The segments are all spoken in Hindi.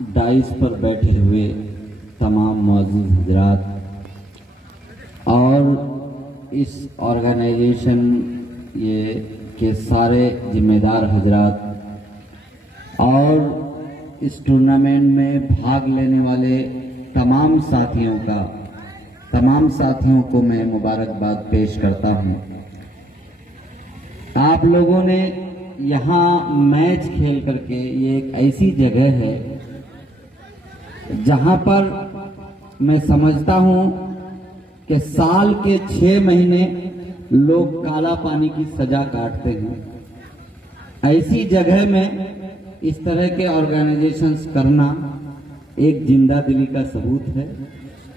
डाइस पर बैठे हुए तमाम मुअज़्ज़िज़ हज़रात और इस ऑर्गेनाइजेशन ये के सारे जिम्मेदार हज़रात और इस टूर्नामेंट में भाग लेने वाले तमाम साथियों को मैं मुबारकबाद पेश करता हूँ। आप लोगों ने यहाँ मैच खेल करके, ये एक ऐसी जगह है जहाँ पर मैं समझता हूँ कि साल के 6 महीने लोग काला पानी की सजा काटते हैं। ऐसी जगह में इस तरह के ऑर्गेनाइजेशंस करना एक जिंदा दिली का सबूत है।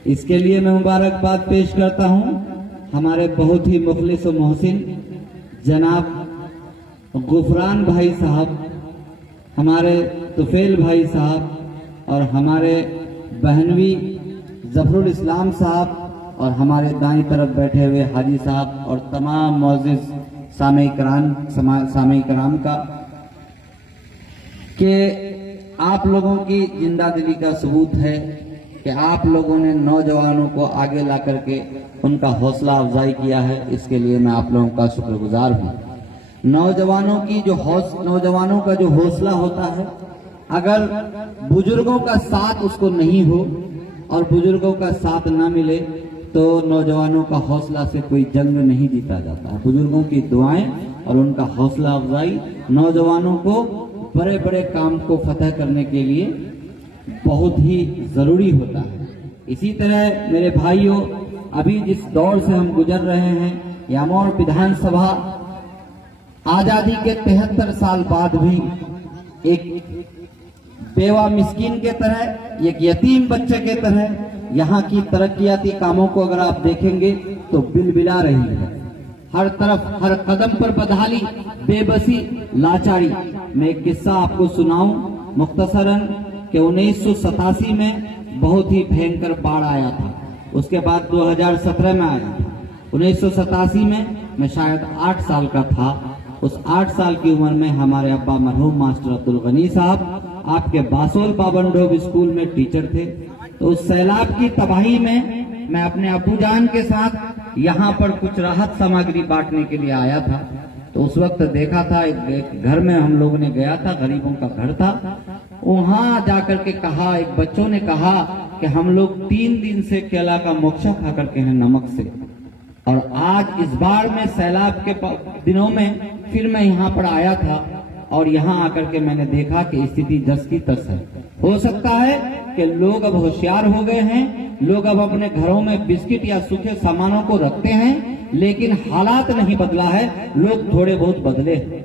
इसके लिए मैं मुबारकबाद पेश करता हूँ हमारे बहुत ही मुखलिस और मोहसिन जनाब गुफरान भाई साहब, हमारे तुफेल भाई साहब और हमारे बहनवी जफरुल इस्लाम साहब और हमारे दाईं तरफ बैठे हुए हाजी साहब और तमाम मुअज़्ज़िज़ सामई कराम का कि आप लोगों की जिंदा दिली का सबूत है कि आप लोगों ने नौजवानों को आगे ला करके उनका हौसला अफजाई किया है। इसके लिए मैं आप लोगों का शुक्रगुजार हूँ। नौजवानों का जो हौसला होता है, अगर बुजुर्गों का साथ उसको नहीं हो और बुजुर्गों का साथ ना मिले तो नौजवानों का हौसला से कोई जंग नहीं जीता जाता। बुजुर्गों की दुआएं और उनका हौसला अफजाई नौजवानों को बड़े बड़े काम को फतह करने के लिए बहुत ही जरूरी होता है। इसी तरह मेरे भाइयों, अभी जिस दौर से हम गुजर रहे हैं, यामौर विधानसभा आजादी के 73 साल बाद भी एक बेवा मिस्कीन के तरह, एक यतीम बच्चे के तरह यहाँ की तरक्याती कामों को अगर आप देखेंगे तो बिलबिला रही है। हर तरफ हर कदम पर बदहाली, बेबसी, लाचारी। मैं एक किस्सा आपको सुनाऊं मुख्तसरन कि 1987 में बहुत ही भयंकर बाढ़ आया था। उसके बाद 2017 में आया था। 1987 में मैं शायद 8 साल का था। उस 8 साल की उम्र में हमारे अब्बा मरहूम मास्टर अब्दुल गनी साहब आपके बासोल पाबंडोब स्कूल में टीचर थे। तो उस सैलाब की तबाही में मैं अपने अब्बू जान के साथ यहाँ पर कुछ राहत सामग्री बांटने के लिए आया था। तो उस वक्त देखा था एक घर में हम लोगों ने गया था, गरीबों का घर था। वहां जाकर के कहा, एक बच्चों ने कहा कि हम लोग 3 दिन से केला का मोक्षा खा करके हैं नमक से, और आज इस बार में सैलाब के दिनों में फिर मैं यहाँ पर आया था और यहाँ आकर के मैंने देखा कि स्थिति जस की तस है। हो सकता है कि लोग अब होशियार हो गए हैं, लोग अब अपने घरों में बिस्किट या सूखे सामानों को रखते हैं, लेकिन हालात नहीं बदला है, लोग थोड़े बहुत बदले हैं।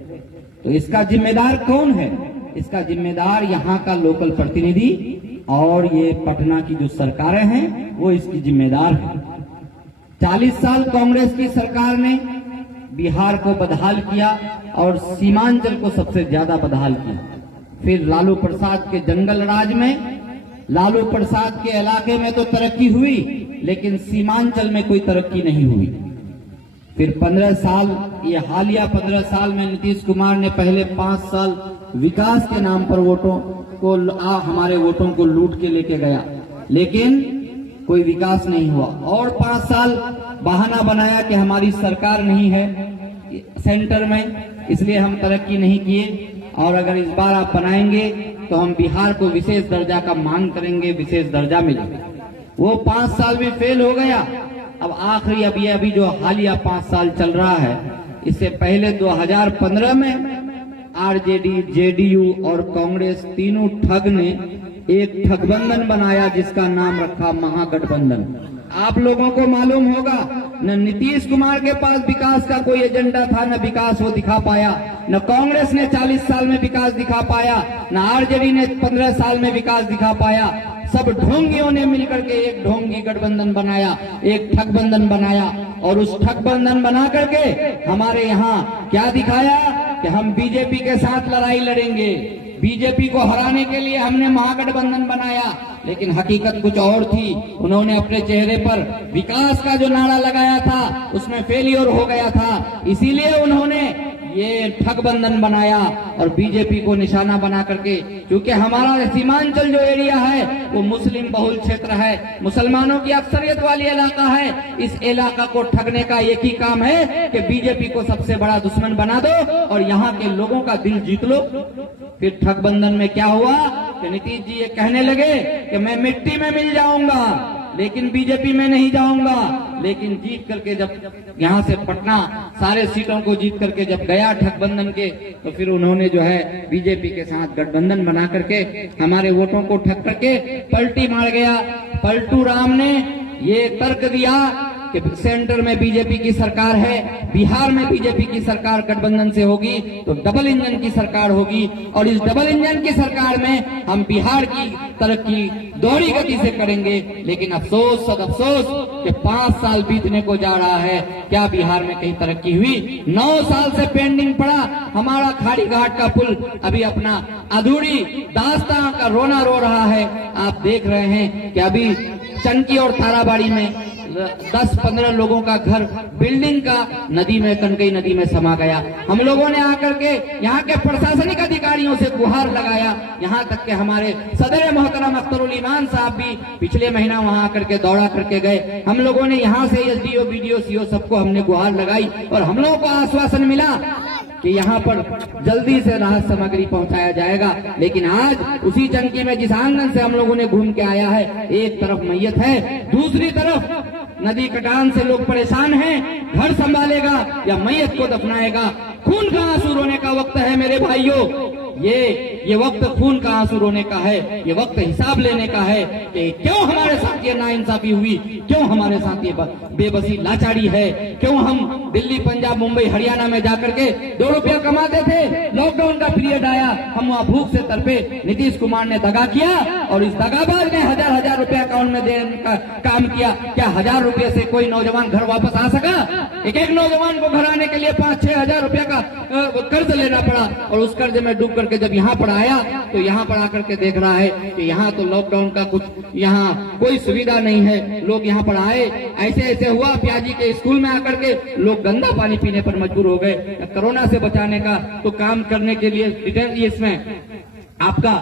तो इसका जिम्मेदार कौन है? इसका जिम्मेदार यहाँ का लोकल प्रतिनिधि और ये पटना की जो सरकारें हैं वो इसकी जिम्मेदार है। 40 साल कांग्रेस की सरकार ने बिहार को बदहाल किया और सीमांचल को सबसे ज्यादा बदहाल किया। फिर लालू प्रसाद के जंगल राज में, लालू प्रसाद के इलाके में तो तरक्की हुई, लेकिन सीमांचल में कोई तरक्की नहीं हुई। फिर 15 साल, ये हालिया 15 साल में नीतीश कुमार ने पहले 5 साल विकास के नाम पर हमारे वोटों को लूट के लेके गया, लेकिन कोई विकास नहीं हुआ। और 5 साल बहाना बनाया कि हमारी सरकार नहीं है सेंटर में, इसलिए हम तरक्की नहीं किए, और अगर इस बार आप बनाएंगे तो हम बिहार को विशेष दर्जा का मांग करेंगे, विशेष दर्जा मिलेगा। वो 5 साल में फेल हो गया। अब आखिरी अभी जो हालिया 5 साल चल रहा है, इससे पहले 2015 में आरजेडी, जेडीयू और कांग्रेस तीनों ठग ने एक ठगबंधन बनाया जिसका नाम रखा महागठबंधन। आप लोगों को मालूम होगा, न नीतीश कुमार के पास विकास का कोई एजेंडा था, न विकास वो दिखा पाया, न कांग्रेस ने 40 साल में विकास दिखा पाया, न आरजेडी ने 15 साल में विकास दिखा पाया। सब ढोंगियों ने मिलकर के एक ढोंगी गठबंधन बनाया, एक ठगबंधन बनाया, और उस ठगबंधन बना करके हमारे यहाँ क्या दिखाया कि हम बीजेपी के साथ लड़ाई लड़ेंगे, बीजेपी को हराने के लिए हमने महागठबंधन बनाया, लेकिन हकीकत कुछ और थी। उन्होंने अपने चेहरे पर विकास का जो नारा लगाया था उसमें फेलियर हो गया था, इसीलिए उन्होंने ये ठगबंधन बनाया और बीजेपी को निशाना बना करके, क्योंकि हमारा सीमांचल जो एरिया है वो मुस्लिम बहुल क्षेत्र है, मुसलमानों की अक्सरियत वाली इलाका है। इस इलाका को ठगने का एक ही काम है कि बीजेपी को सबसे बड़ा दुश्मन बना दो और यहाँ के लोगों का दिल जीत लो। फिर ठगबंधन में क्या हुआ कि नीतीश जी ये कहने लगे कि मैं मिट्टी में मिल जाऊंगा लेकिन बीजेपी में नहीं जाऊंगा। लेकिन जीत करके जब यहाँ से पटना सारे सीटों को जीत करके जब गया ठगबंधन के, तो फिर उन्होंने जो है बीजेपी के साथ गठबंधन बना करके हमारे वोटों को ठग करके पलटी मार गया। पलटू राम ने ये तर्क दिया कि सेंटर में बीजेपी की सरकार है, बिहार में बीजेपी की सरकार गठबंधन से होगी तो डबल इंजन की सरकार होगी, और इस डबल इंजन की सरकार में हम बिहार की तरक्की दोहरी गति से करेंगे। लेकिन अफसोस सद अफसोस कि 5 साल बीतने को जा रहा है, क्या बिहार में कहीं तरक्की हुई? 9 साल से पेंडिंग पड़ा हमारा खाड़ी घाट का पुल, अभी अपना अधूरी दास्तां का रोना रो रहा है। आप देख रहे हैं कि अभी चनकी और ताराबाड़ी में 10-15 लोगों का घर बिल्डिंग का नदी में, कनकई नदी में समा गया। हम लोगों ने आकर के यहाँ के प्रशासनिक अधिकारियों से गुहार लगाया, यहाँ तक के हमारे सदर मोहतरम अख्तरुल ईमान साहब भी पिछले महीना वहाँ आकर के दौड़ा करके गए। हम लोगों ने यहाँ से एसडीओ, बीडीओ, सीओ सबको हमने गुहार लगाई और हम लोगों को आश्वासन मिला कि यहाँ पर जल्दी से राहत सामग्री पहुंचाया जाएगा। लेकिन आज उसी चनकी में जिस आंगन से हम लोगों ने घूम के आया है, एक तरफ मैयत है, दूसरी तरफ नदी कटान से लोग परेशान हैं, घर संभालेगा या मैयत को दफनाएगा। खून का आंसू रोने का वक्त है मेरे भाइयों, ये वक्त खून का आंसू रोने का है, ये वक्त हिसाब लेने का है कि क्यों हमारे साथ ये नाइंसाफी हुई, क्यों हमारे साथ ये बेबसी लाचारी है, क्यों हम दिल्ली, पंजाब, मुंबई, हरियाणा में जाकर के 2 रुपया कमाते थे, लॉकडाउन का पीरियड आया, हम वहाँ भूख से तड़पे। नीतीश कुमार ने दगा किया और इस दगाबाज ने 1000-1000 रुपया अकाउंट में देने का काम किया। क्या 1000 रुपये से कोई नौजवान घर वापस आ सका? एक नौजवान को घर आने के लिए 5-6 हजार रुपया का कर्ज लेना पड़ा, और उस कर्ज में डूब करके जब यहाँ पर आया तो यहाँ पर आकर के देख रहा है कि यहाँ तो लॉकडाउन का कुछ यहाँ कोई सुविधा नहीं है। लोग यहाँ पर आए, ऐसे हुआ प्याजी के स्कूल में आकर के लोग गंदा पानी पीने पर मजबूर हो गए। कोरोना से बचाने का तो काम करने के लिए इसमें आपका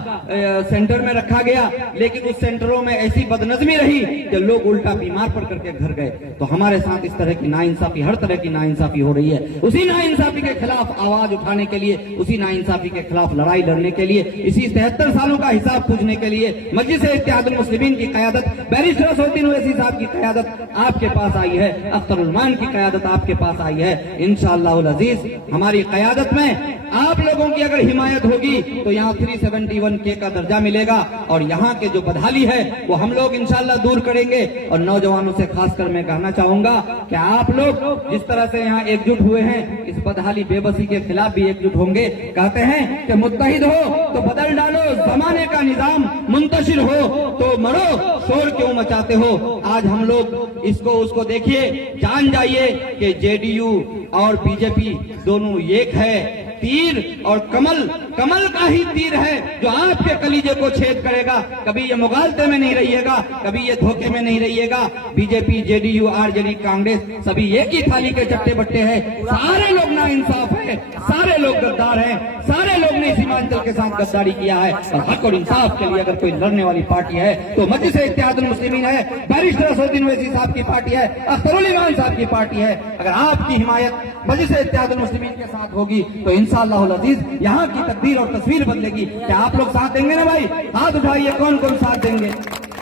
सेंटर में रखा गया, लेकिन उस सेंटरों में ऐसी बदनजमी रही कि लोग उल्टा बीमार पड़ करके घर गए। तो हमारे साथ इस तरह की नाइंसाफी, हर तरह की नाइंसाफी हो रही है। उसी नाइंसाफी के खिलाफ आवाज उठाने के लिए, उसी नाइंसाफी के खिलाफ लड़ाई लड़ने के लिए, इसी 73 सालों का हिसाब पूछने के लिए मजलिस-ए-इत्तेहादुल मुस्लिमीन की क़यादत, बैरिस्टर असदुद्दीन ओवैसी साहब की क़यादत आपके पास आई है, अख्तरुल मान की क़यादत आपके पास आई है। इंशाअल्लाहुल अजीज हमारी क़यादत में आप लोगों की अगर हिमायत होगी तो यहाँ 371K का दर्जा मिलेगा, और यहाँ के जो बदहाली है वो हम लोग इंशाअल्लाह दूर करेंगे। और नौजवानों से खासकर मैं कहना चाहूंगा कि आप लोग जिस तरह से यहाँ एकजुट हुए हैं, इस बदहाली बेबसी के खिलाफ भी एकजुट होंगे। कहते हैं कि मुत्तहिद हो तो बदल डालो जमाने का निजाम, मुंतशिर हो तो मरो, शोर क्यों मचाते हो। आज हम लोग इसको उसको देखिए, जान जाइए कि जेडीयू और बीजेपी दोनों एक है। तीर और कमल का ही तीर है जो आपके कलीजे को छेद करेगा। कभी ये मुगालते में नहीं रहिएगा, कभी ये धोखे में नहीं रहिएगा। बीजेपी, जेडीयू, आरजेडी, कांग्रेस सभी एक ही थाली के चट्टे बट्टे हैं। सारे लोग नाइंसाफ है, सारे लोग गद्दार हैं, सारे लोग ने सीमांचल के साथ गद्दारी किया है। और हक और इंसाफ के लिए अगर कोई लड़ने वाली पार्टी है तो मजलिस-ए-इत्तेहादुल मुस्लिमीन है, बैरिस्टर असदुद्दीन ओवैसी साहब की पार्टी है, अख्तरुल ईमान साहब की पार्टी है। अगर आपकी हिमायत मजलिस-ए-इत्तेहादुल मुस्लिमीन के साथ होगी तो इंशाअल्लाहुल अजीज यहाँ की तकदीर और तस्वीर बदलेगी। क्या आप लोग साथ देंगे ना भाई? हाथ उठाइए, कौन कौन साथ देंगे?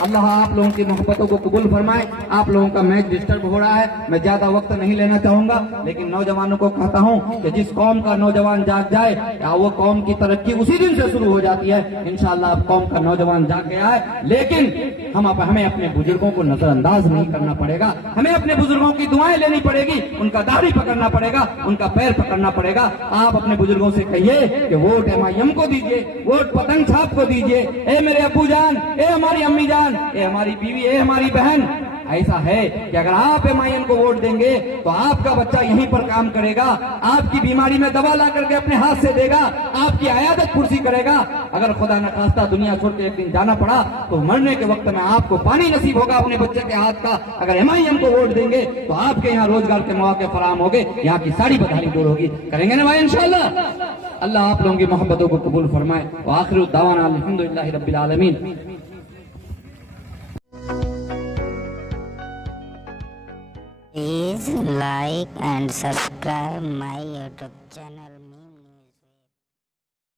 अल्लाह आप लोगों की मोहब्बतों को कबूल फरमाए। आप लोगों का मैच डिस्टर्ब हो रहा है, मैं ज्यादा वक्त नहीं लेना चाहूंगा, लेकिन नौजवानों को कहता हूं कि जिस कौम का नौजवान जाग जाए या वो कौम की तरक्की उसी दिन से शुरू हो जाती है। इंशाअल्लाह अब कौम का नौजवान जाग गया है, लेकिन हमें अपने बुजुर्गों को नजरअंदाज नहीं करना पड़ेगा। हमें अपने बुजुर्गों की दुआएं लेनी पड़ेगी, उनका दाढ़ी पकड़ना पड़ेगा, उनका पैर पकड़ना पड़ेगा। आप अपने बुजुर्गों से कहिए कि वोट MIM को दीजिए, वोट पतंग छाप को दीजिए। ए मेरे अब्बू जान, ए हमारी अम्मी जान, ए हमारी बीवी, ए हमारी बहन, ऐसा है कि अगर आप एमआईएम को वोट देंगे तो आपका बच्चा यहीं पर काम करेगा, आपकी बीमारी में दवा ला करके अपने हाथ से देगा, आपकी आयादत कुर्सी करेगा। अगर खुदा न खास्ता दुनिया छोड़ के एक दिन जाना पड़ा तो मरने के वक्त में आपको पानी नसीब होगा अपने बच्चे के हाथ का। अगर एमआईएम को वोट देंगे तो आपके यहाँ रोजगार के मौके फराम हो गए, यहाँ की सारी बदहाली दूर होगी। करेंगे ना भाई इंशाल्लाह। अल्लाह आप लोगों की मोहब्बतों को कबूल फरमाए। व आखिर दावाना अल्हम्दुलिल्लाहि रब्बिल आलमीन। Please like and subscribe my YouTube channel.